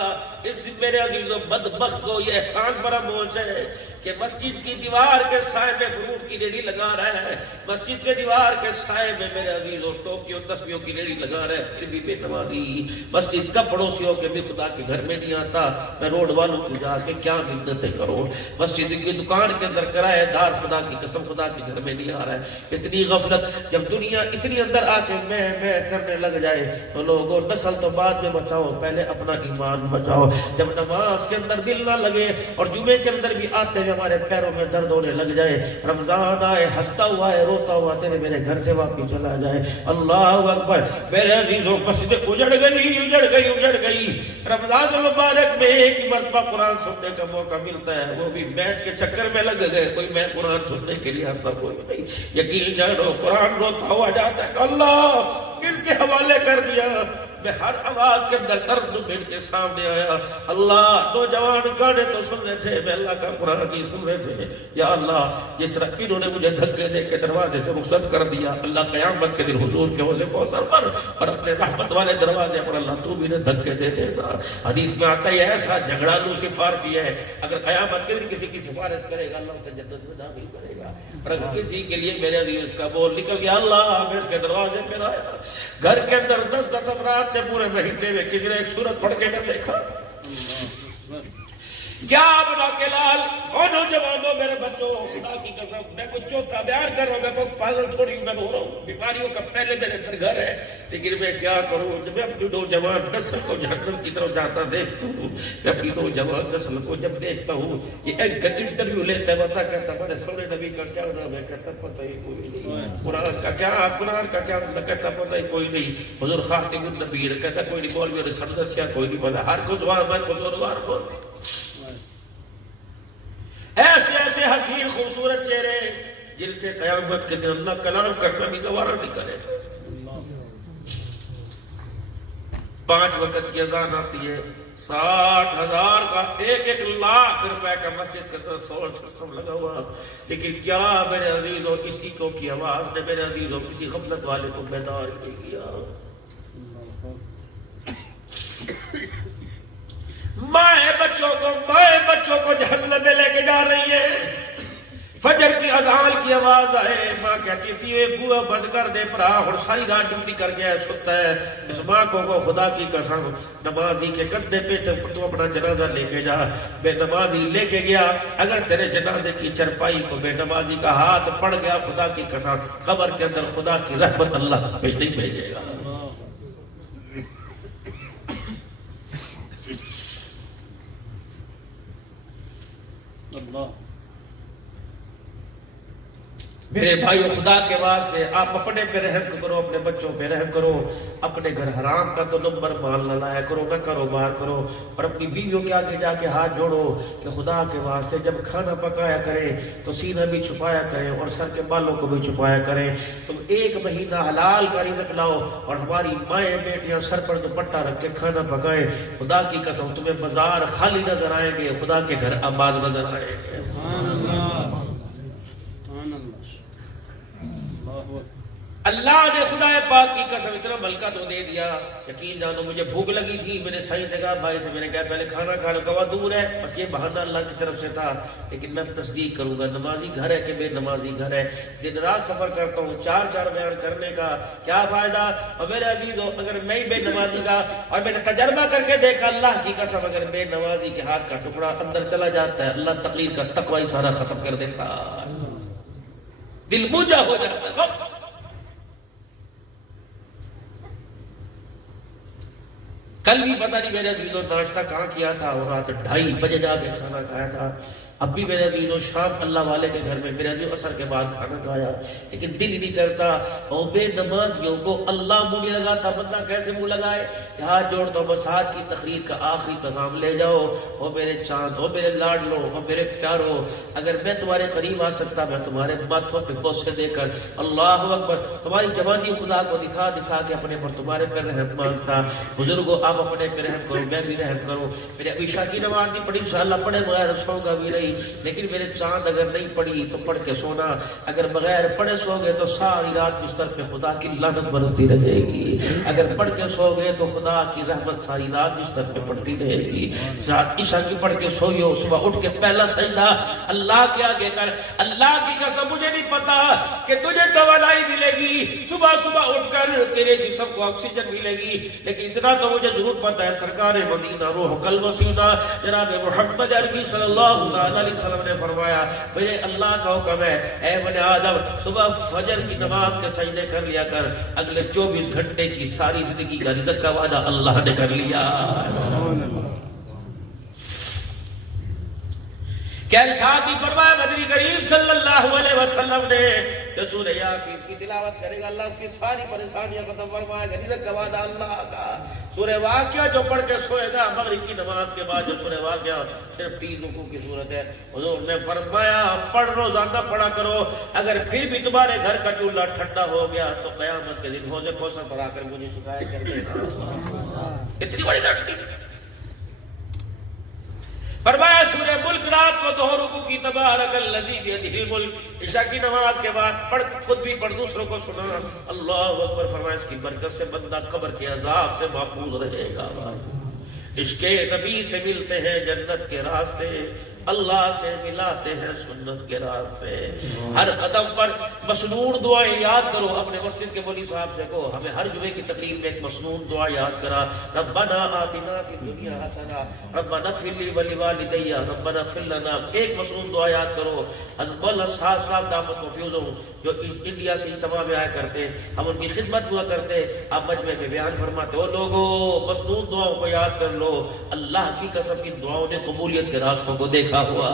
اس میرے عزیزوں بدبخت کو یہ احسان فراموش ہے کہ مسجد کی دیوار کے سائے میں فروٹ کی ریڑھی لگا رہا ہے، مسجد کے دیوار کے سائے میں میرے عزیزوں ٹوپیوں تسبیحوں کی ریڑھی لگا رہا ہے، پھر بھی بے نمازی. مسجد کا پڑوسیوں کے بھی خدا کے گھر میں نہیں آتا، میں روڈ والوں کی جا کے کیا منتیں کروں. مسجد کی دکان کے اندر کرایہ دار خدا کی قسم خدا کے گھر میں نہیں آ رہا ہے. اتنی غفلت، جب دنیا اتنی اندر آ کے میں کرنے لگ جائے جائے تو لوگوں نسل تو بعد میں بچاؤ، پہلے اپنا ایمان بچاؤ. جب نماز کے اندر دل نہ لگے اور جمعے کے اندر بھی آتے ہوئے ہمارے پیروں میں درد ہونے لگ جائے، رمضان آئے ہنستا ہوا ہے روتا ہوا تیرے میرے گھر سے واپس چلا جائے. اللہ اکبر. میرے عزیزوں مسجد اجڑ گئی. رمضان المبارک میں ایک ہی مرتبہ قرآن سننے کا موقع ملتا ہے، وہ بھی میچ کے چکر میں لگ گئے. کوئی میں قرآن سننے کے لیے آتا کوئی نہیں. یقین جانو قرآن روتا ہوا جاتا ہے کہ اللہ ان کے حوالے کر دیا. میں ہر آواز کے اندر ترنم ان کے سامنے آیا. اللہ نوجوان گانے تو سن رہے تھے، میں اللہ کا قرآن ہی سن رہے تھے. یا اللہ جس طرح انہوں نے مجھے دھکے دے کے دروازے سے رخصت کر دیا، اللہ قیامت کے دن حضور کے حوض کوثر پر اور اپنے رحمت والے دروازے پر اللہ تو بھی نے دھکے دے دینا. حدیث میں آتا ہے ایسا جھگڑالو سفارشی ہے، اگر قیامت کے دن کسی کی سفارش کرے گا اللہ اسے جنت میں داخل کرے گا. اور اگر کسی کے لیے میرے عزیز کا بول نکل گیا اللہ میں اس کے دروازے پہ لایا، گھر کے اندر 10 افراد سے پورے مہینے میں کسی نے ایک سورت پڑھ کے نہ دیکھا. کیا بنا کے لال اور نوجوانوں میرے بچوں خدا کی قسم میں کچھ چوتھا بیان کر رہا ہوں، میں کوئی پاگل تھوڑی میں ہو رہا ہوں. بیماریوں کا پہلے میرے اندر گھر ہے، لیکن میں کیا کروں جب میں اپنی نوجوان نسل کو جہنم کی طرف جاتا دیکھتا ہوں. میں اپنی نوجوان نسل کو جب دیکھتا ہوں یہ ایک انٹرویو لیتا ہے بتا کہتا ہمارے سونے نبی کا کیا نام ہے، کہتا پتہ ہی کوئی نہیں. قرآن کا کیا کہتا پتہ ہی کوئی نہیں. حضور خاتم النبی کہتا کوئی نہیں. مولوی نے سب دسیا کوئی نہیں پتا. ہر کو سوار میں کو سوار بول. ایسے ایسے حسین خوبصورت چہرے جن سے قیامت کے دن اللہ کلام کرنا بھی گوارا نہیں کرے. 5 وقت کی اذان آتی ہے، 60,000 کا 1 لاکھ روپے کا مسجد کے اندر سول سسٹم لگا ہوا. لیکن کیا میرے عزیزوں اس ایکو کی آواز نے میرے عزیزوں کسی غفلت والے کو بیدار نہیں کیا. مائیں بچوں کو جہنم میں لے کے جا رہی ہے. فجر کی اذان کی آواز آئے، ماں کہتی تھی اے بوا بند کر دے پرا اور ساری رات ڈیوٹی کر کے آئے سکتا ہے. اس ماں کو خدا کی قسم نمازی کے کندھے پہ تو اپنا جنازہ لے کے جا. بے نمازی لے کے گیا، اگر تیرے جنازے کی چرپائی کو بے نمازی کا ہاتھ پڑ گیا خدا کی قسم قبر کے اندر خدا کی رحمت اللہ نہیں بھیجے گا. میرے بھائیو خدا کے واسطے آپ اپنے پہ رحم کرو، اپنے بچوں پہ رحم کرو. اپنے گھر حرام کا تو نمبر مال نہ لایا کرو، نہ کاروبار کرو. اور اپنی بیویوں کے آگے جا کے ہاتھ جوڑو کہ خدا کے واسطے جب کھانا پکایا کریں تو سینہ بھی چھپایا کریں اور سر کے بالوں کو بھی چھپایا کریں. تم 1 مہینہ حلال کا رزق لاؤ اور ہماری مائیں بیٹیاں سر پر دوپٹہ رکھ کے کھانا پکائیں. خدا کی قسم تمہیں بازار خالی نظر آئیں گے، خدا کے گھر آباد نظر آئیں گے. اللہ نے خدا پاک کی قسم اتنا ملکہ تو دے دیا. یقین جانو مجھے بھوک لگی تھی، میں نے صحیح سے کہا بھائی سے، میں نے کہا پہلے کھانا کھا لو. کہا دور ہے، بس یہ بہانہ اللہ کی طرف سے تھا. لیکن میں تصدیق کروں گا نمازی گھر ہے کہ بے نمازی گھر ہے. دن رات سفر کرتا ہوں، 4 بیان کرنے کا کیا فائدہ. اور میرے عزیزو اگر میں بے نمازی کا، اور میں نے تجربہ کر کے دیکھا اللہ کی قسم اگر بے نمازی کے ہاتھ کا ٹکڑا اندر چلا جاتا ہے اللہ تقریر کا تقوی ہی سارا ختم کر دیتا، دل بوجھا ہو جاتا ہے. کل بھی پتہ نہیں میرے عزیزوں ناشتہ کہاں کیا تھا اور رات 2:30 بجے جا کے کھانا کھایا تھا. اب بھی میرے عزیزوں شام اللہ والے کے گھر میں میرے عزیز عصر کے بعد کھانا کھایا، لیکن دل نہیں کرتا. اور بے نمازیوں کو اللہ منہ نہیں لگاتا. بندہ کیسے منہ لگائے؟ ہاتھ جوڑتا ہوں بس ہاتھ کی تقریر کا آخری پیغام لے جاؤ. او میرے چاند، او میرے لاڈلو، او میرے پیارو، اگر میں تمہارے قریب آ سکتا میں تمہارے ماتھوں پہ بوسے دے کر اللہ اکبر تمہاری جوانی خدا کو دکھا دکھا کے اپنے پر تمہارے پر رحم مانگتا. بزرگوں آپ اپنے پہ رحم کرو، میں بھی رحم کروں. میرے ابھی عشاء کی نماز نہیں پڑھی انشاءاللہ پڑھے بغیر سو گا بھی نہیں، لیکن میرے چاند اگر نہیں پڑھی تو پڑھ کے سونا. اگر بغیر پڑھے سو گئے تو ساری رات بستر پہ خدا کی لعنت برستی رہے گی. اگر پڑھ کے سو گئے تو خدا کی رحمت ساری رات بستر پہ پڑتی رہے گی. عشاء کی پڑھ کے سوئیو، صبح اٹھ کے پہلا سجدہ اللہ کے آگے کر. اللہ کی قسم مجھے نہیں پتا کہ تجھے دوائی ملے گی، صبح صبح اٹھ کر تیرے جسم کو آکسیجن ملے گی، لیکن اتنا تو مجھے ضرور پتا ہے سرکار مدینہ روح قلب وسیدہ جناب محمد عربی صلی اللہ علیہ داؤد علیہ السلام نے فرمایا میرے اللہ کا حکم ہے اے بنی آدم صبح فجر کی نماز کے سجدے کر لیا کر، اگلے 24 گھنٹے کی ساری زندگی کا رزق کا وعدہ اللہ نے کر لیا۔ کیا ارشاد بھی فرمایا نبی کریم صلی اللہ علیہ وسلم نے کہ سورہ یاسین کی تلاوت کرے گا اللہ اس کی ساری پریشانیاں ختم فرمائے گا، رزق کا وعدہ اللہ کا۔ سورہ واقعہ جو پڑھ کے سوئے گا مغرب کی نماز کے بعد، جو سورہ واقعہ صرف 3 رکوع کی صورت ہے، حضور نے فرمایا پڑھ روزانہ پڑھا کرو، اگر پھر بھی تمہارے گھر کا چولہا ٹھنڈا ہو گیا تو قیامت کے دن حوض کوثر پر آ کر مجھے شکایت کر دینا۔ اتنی بڑی گھٹی۔ فرمایا سورہ ملک رات کو 2 رکوع کی تبارک الذی بیدہ الملک، عشاء کی نماز کے بعد پڑھ، خود بھی پڑھ، دوسروں کو سنا، اللہ اکبر۔ فرمایا اس کی برکت سے بندہ قبر کے عذاب سے محفوظ رہے گا۔ عشق نبی سے ملتے ہیں جنت کے راستے، اللہ سے ملاتے ہیں سنت کے راستے۔ ہر قدم پر مسنون دعائیں یاد کرو، اپنے مسجد کے مولوی صاحب سے کہو ہمیں ہر جمعے کی تقریر میں ایک مسنون دعا یاد کرا، ربنا آتنا فی الدنیا حسنہ ربنا اغفر لی ولوالدی ربنا اغفر لنا، ایک مسنون دعا یاد کرو۔ حضرت مولانا صاحب دامت مفیوزوں جو انڈیا سے اجتماع میں آیا کرتے، ہم ان کی خدمت دعا کرتے، آپ مجمع میں بیان فرماتے ہو لوگوں مسنون دعاؤں کو یاد کر لو، اللہ کی قسم ان دعاؤں نے قبولیت کے راستوں کو دیکھا ہوا۔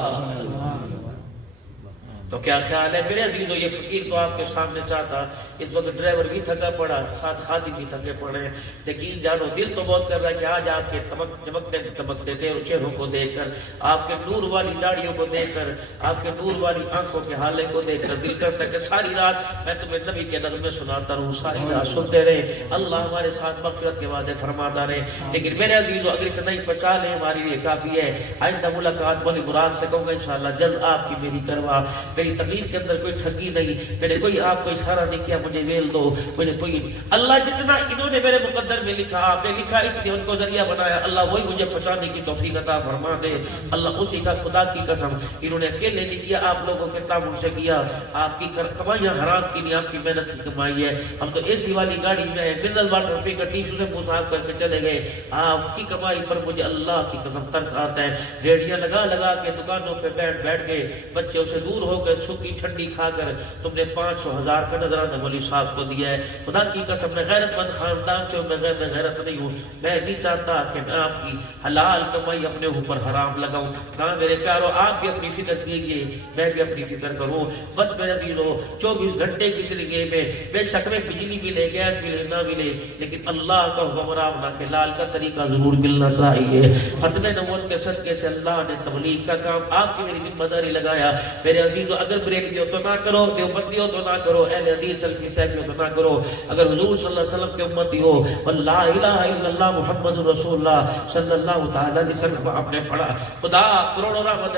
تو کیا خیال ہے میرے عزیزو، یہ فقیر تو آپ کے سامنے چاہتا، اس وقت ڈرائیور بھی تھکا پڑا، ساتھ خادم بھی تھکے پڑے، لیکن جانو دل تو بہت کر رہا ہے کہ آج آپ کے چمکتے چہروں کو دیکھ کر، آپ کے نور والی داڑھیوں کو دیکھ کر، آپ کے نور والی آنکھوں کے حالے کو دیکھ کر دل کرتا ہے کہ ساری رات میں تمہیں نبی کے نغمے سناتا رہوں، ساری رات سنتے رہے، اللہ ہمارے ساتھ مغفرت کے وعدے فرماتا رہے۔ لیکن میرے عزیزو اگر اتنا ہی پچا لیں ہمارے لیے کافی ہے۔ آئندہ ملاقات بڑی مراد سے کہوں گا انشاءاللہ جلد آپ کی میری کروا، میری تقریر کے اندر کوئی ٹھگی نہیں، میں نے کوئی آپ کو اشارہ نہیں کیا مجھے ویل دو، مجھے کوئی اللہ جتنا انہوں نے میرے مقدر میں لکھا، آپ نے لکھا اتنے ان کو ذریعہ بنایا، اللہ وہی مجھے پہنچانے کی توفیق عطا فرما دے۔ اللہ اسی کا خدا کی قسم انہوں نے اکیلے نہیں کیا، آپ لوگوں کے تعاون سے کیا، آپ کی کمائیاں حرام کی نہیں، آپ کی محنت کی کمائی ہے۔ ہم تو اے سی والی گاڑی میں منرل واٹر پی کر ٹیشو سے منہ صاف کر کے چلے گئے، آپ کی کمائی پر مجھے اللہ کی قسم ترس آتا ہے۔ ریڑیاں لگا لگا کے دکانوں پہ بیٹھ گئے، بچے اسے دور ہو کے سکی ٹھنڈی کھا کر تم نے 500,000 کا نظرانہ مولوی صاحب کو دیا ہے۔ خدا کی قسم میں غیرت مند خاندان سے میں غیرت نہیں ہوں، میں نہیں چاہتا کہ میں آپ کی حلال کمائی اپنے اوپر حرام لگاؤں۔ ہاں میرے پیارو آپ بھی اپنی فکر کیجئے، میں بھی اپنی فکر کروں۔ بس میرے عزیزو 24 گھنٹے کی زندگی میں بے شک میں بجلی ملے، گیس ملے، نہ ملے، لیکن اللہ کا حکم رابطہ کے لال کا طریقہ ضرور ملنا چاہیے۔ ختم نبوت کے صدقے سے اللہ نے تبلیغ کا کام آپ کی میری ذمہ داری لگایا۔ میرے عزیزو اگر بریک ہو تو نہ کرو، دیوبندی ہو تو نہ کرو، اہل حدیث سلفی سیفی ہو تو نہ کرو، اگر حضور صلی اللہ علیہ وسلم کے امتی ہو واللہ الہ الا اللہ محمد رسول اللہ صلی اللہ تعالی علیہ وسلم آپ نے پڑھا، خدا کروڑوں رحمت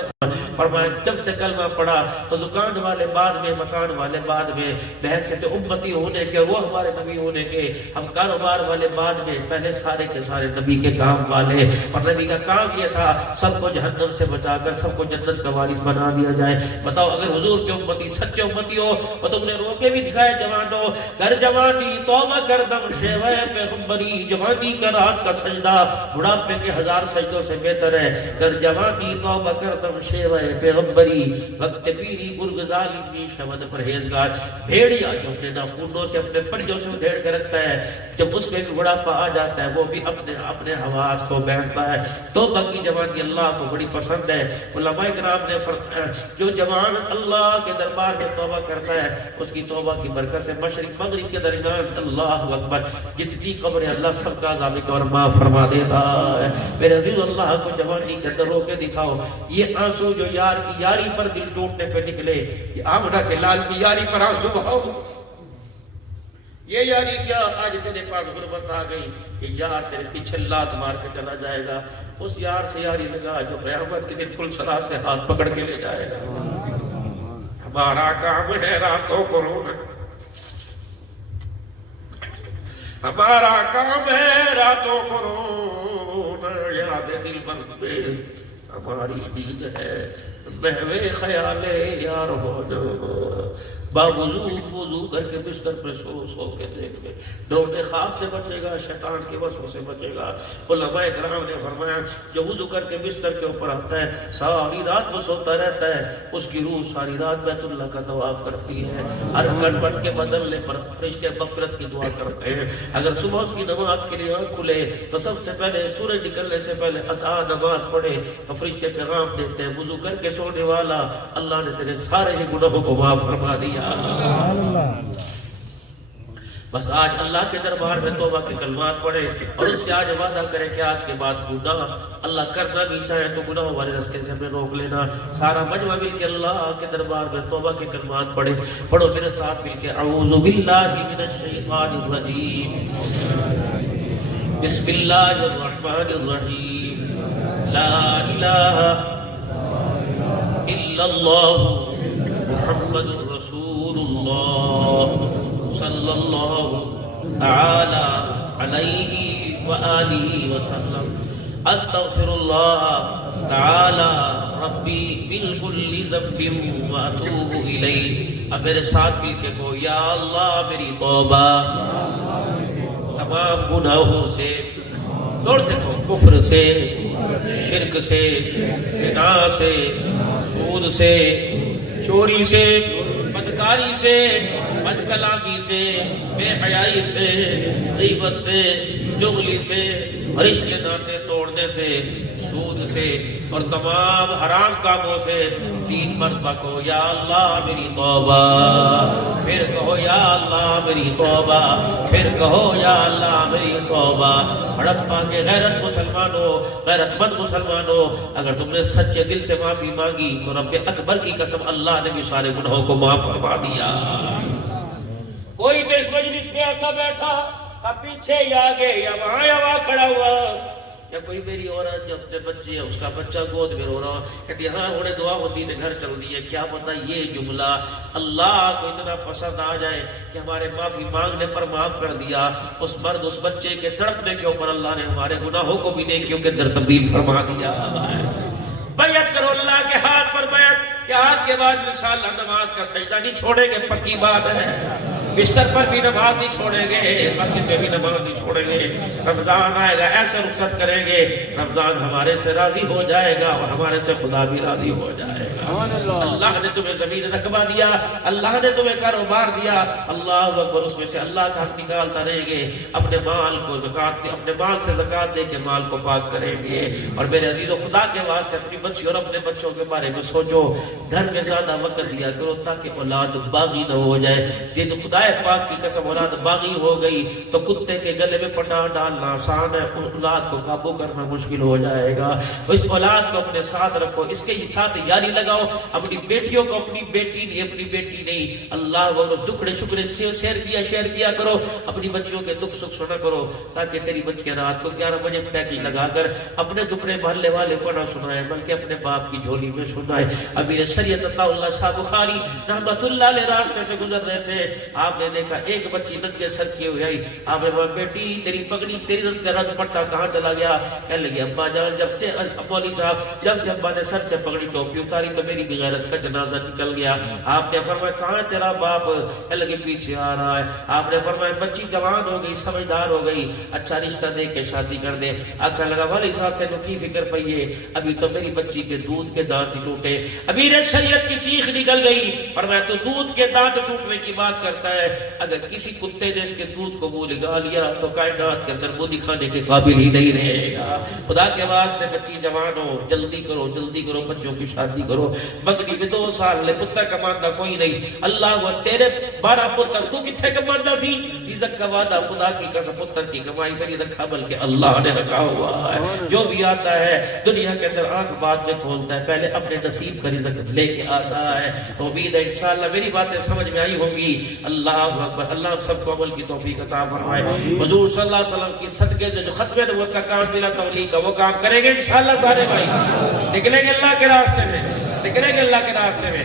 فرمایا جب سے کلمہ پڑھا تو دکان والے بعد میں، مکان والے بعد میں، بحیثیت امتی ہونے کے، وہ ہمارے نبی ہونے کے، ہم کاروبار والے بعد میں، پہلے سارے کے سارے نبی کے کام والے، اور نبی کا کام یہ تھا سب کو جہنم سے بچا کر سب کو جنت کا وارث بنا دیا جائے۔ بتاؤ اگر حضور کے امتی سچے امتی ہو تو تم نے روکے بھی دکھائے جوانوں، کر جوانی توبہ کر دم شیوہ پیغمبری، جوانی کا رات کا سجدہ بڑھاپے کے 1000 سجدوں سے بہتر ہے، کر جوانی توبہ کر دم شیوہ پیغمبری، وقت پیری گرگزالی بھی شبد پرہیزگار۔ بھیڑیا جو اپنے ناخونوں سے اپنے پنجوں سے ادھیڑ کے رکھتا ہے، جب اس میں بھی بڑھاپا آ جاتا ہے وہ بھی اپنے حواس کو بیٹھتا ہے۔ توبہ کی جوانی اللہ کو بڑی پسند ہے۔ علماء کرام نے جو جوان اللہ کے دربار میں توبہ کرتا ہے اس کی توبہ کی برکت سے مشرق مغرب کے درمیان اللہ اکبر جتنی قبریں اللہ سب کا عذاب اور معاف فرما دیتا ہے۔ میرے عزیز اللہ کو جوانی کے اندر رو کے دکھاؤ، یہ آنسو جو یار کی یاری پر دل ٹوٹنے پہ نکلے، یہ آمنہ کے لال کی یاری پر آنسو بہاؤ۔ یہ یاری کیا آج تیرے پاس غربت آ گئی، یہ یار تیرے پیچھے لات مار کے چلا جائے گا، اس یار سے یاری لگا جو قیامت کے دن پل صراط سے ہاتھ پکڑ کے لے جائے گا۔ ہمارا کام ہے راتوں کو رونا، ہمارا کام ہے راتوں کو رونا، یاد دل بند پہ ہماری نیند ہے محو خیال یار ہو جانا، باوضو وضو کر کے بستر پہ سو کے دیکھ لے، ڈروٹے خواب سے بچے گا، شیطان کے وسوسے سے بچے گا۔ علماء کرام نے فرمایا جو وضو کر کے بستر کے اوپر آتا ہے ساری رات وہ سوتا رہتا ہے، اس کی روح ساری رات بیت اللہ کا طواف کرتی ہے، ہر کٹ کے بدلنے پر فرشتے مغفرت کی دعا کرتے ہیں۔ اگر صبح اس کی نماز کے لیے آنکھ کھلے تو سب سے پہلے سورج نکلنے سے پہلے عطا نماز پڑھے تو فرشتے پیغام دیتے ہیں وضو کر کے سونے والا اللہ نے تیرے سارے ہی گناہوں کو معاف فرما دیا۔ بس آج اللہ کے دربار میں توبہ کے کلمات پڑھے اور اس سے آج وعدہ کرے کہ آج کے بعد گناہ اللہ کرنا بھی چاہے تو گناہوں والے راستے سے ہمیں روک لینا۔ سارا مجمع مل کے اللہ کے دربار میں توبہ کے کلمات پڑھے، پڑھو میرے ساتھ مل کے اعوذ باللہ من الشیطان الرجیم، بسم اللہ الرحمن الرحیم، لا الہ الا اللہ محمد رسول اللہ صلی اللہ تعالی علیہ وآلہ وسلم، استغفر اللہ تعالی ربی من کل ذنب واتوب الیہ۔ اب میرے ساتھ مل کے کہو یا اللہ میری توبہ تمام گناہوں سے، زور سے کہو، کفر سے، شرک سے، زنا سے، سود سے، چوری سے، بدکاری سے، بد کلامی سے، بے حیائی سے، غیبت سے، جغلی سے، رشتے ناطے توڑنے سے، سود سے اور تمام حرام کاموں سے 3 مرتبہ کہو یا اللہ میری توبہ، پھر کہو یا اللہ میری توبہ، پھر کہو یا اللہ میری توبہ۔ ہڑپا کے غیرت مسلمانوں، غیرت مند مسلمانوں، اگر تم نے سچے دل سے معافی مانگی تو رب اکبر کی قسم اللہ نے بھی سارے گناہوں کو معاف فرما دیا۔ کوئی تو اس مجلس میں ایسا بیٹھا اب پیچھے یا آگے یا وہاں کھڑا ہوا، یا کوئی میری عورت جو اپنے بچے اس کا بچہ گود میں رو رہا کہتی ہاں انہیں دعا ہوتی ہے گھر چل دی ہے، کیا پتہ یہ جملہ اللہ کو اتنا پسند آ جائے کہ ہمارے معافی مانگنے پر معاف کر دیا، اس مرد اس بچے کے تڑپنے کے اوپر اللہ نے ہمارے گناہوں کو بھی نیکیوں کے اندر تبدیل فرما دیا۔ بیعت کرو اللہ کے ہاتھ پر بیعت کہ آج کے بعد انشاءاللہ نماز کا سجدہ نہیں چھوڑیں گے، پکی بات ہے، بستر پر بھی نماز نہیں چھوڑیں گے، مسجد میں بھی نماز نہیں چھوڑیں گے۔ رمضان آئے گا ایسے رخصت کریں گے رمضان ہمارے سے راضی ہو جائے گا اور ہمارے سے خدا بھی راضی ہو جائے گا۔ اللہ نے تمہیں زمین رقبہ دیا، اللہ نے تمہیں کاروبار دیا، اللہ اکبر، اس میں سے اللہ کا حق نکالتا رہیں گے، اپنے مال کو زکات، اپنے مال سے زکات دے کے مال کو پاک کریں گے۔ اور میرے عزیزو خدا کے واسطے اپنی بچی اور اپنے بچوں کے بارے میں سوچو، گھر میں زیادہ وقت دیا کرو تاکہ اولاد باغی نہ ہو جائے۔ جن خدا پاک کی قسم اولاد باغی ہو گئی تو کتے کے گلے میں پٹا ڈالنا آسان ہے، اولاد کو قابو کرنا مشکل ہو جائے گا۔ اس اولاد کو اپنے ساتھ رکھو، اس کے ساتھ یاری لگاؤ، اپنی بیٹیوں کو اپنی بیٹی نہیں، اپنی بیٹی نہیں، اللہ وہ دکھڑے شکرے شیئر کیا کرو، اپنی بچیوں کے دکھ سکھ سنا کرو تاکہ تیری بچیاں رات کو 11 بجے پیکج لگا کر اپنے دکھڑے محلے والے کو نہ سنائے بلکہ اپنے باپ کی جھولی میں سنائے۔ امیر شریعت عطا اللہ شاہ بخاری رحمت اللہ علیہ راستے سے گزر رہے تھے، آپ نے دیکھا ایک بچی ننگے سر کیے ہوئے آئی، آپ نے کہا بیٹی تیری پگڑی تیری رد پٹا کہاں چلا گیا؟ کہنے لگی ابا جان جب سے مولوی صاحب جب سے ابا نے سر سے پگڑی ٹوپی اتاری تو میری بھی غیرت کا جنازہ نکل گیا۔ آپ نے فرمایا کہاں ہے تیرا باپ؟ کہنے لگی پیچھے آ رہا ہے۔ آپ نے فرمایا بچی جوان ہو گئی، سمجھدار ہو گئی، اچھا رشتہ دے کے شادی کر دے۔ کہنے لگا والی صاحب تینوں کی فکر پئی ہے، ابھی تو میری بچی کے دودھ کے دانت ٹوٹے۔ امیر شریعت کی چیخ نکل گئی، فرمایا تو دودھ کے دانت ٹوٹنے کی بات کرتا ہے، اگر کسی کتے نے اس کے دودھ کو منہ لگا لیا تو کائنات کے اندر منہ دکھانے کے قابل ہی نہیں رہے گا۔ خدا کے واسطے بچی جوان ہو، جلدی کرو بچوں کی شادی کرو۔ مگنی میں 2 سال لے پتر کماندہ کوئی نہیں، اللہ وہ تیرے 12 پتر تو کتھے کماندہ سی؟ رزق کا وعدہ خدا کی قسم پتر کی کمائی میں نہیں رکھا بلکہ اللہ نے رکھا ہوا ہے۔ جو بھی آتا ہے دنیا کے اندر آنکھ بعد میں کھولتا ہے، پہلے اپنے نصیب کا رزق لے کے آتا ہے۔ تو امید ہے انشاءاللہ میری باتیں سمجھ میں آئی ہوں گی۔ اللہ اکبر، اللہ سب کو عمل کی توفیق عطا فرمائے۔ حضور صلی اللہ علیہ وسلم کی صدقے جو ختم نبوت کا کام ملا تبلیغ کا، وہ کام کریں گے انشاءاللہ سارے بھائی، نکلیں گے اللہ کے راستے میں، نکلیں گے اللہ کے راستے میں۔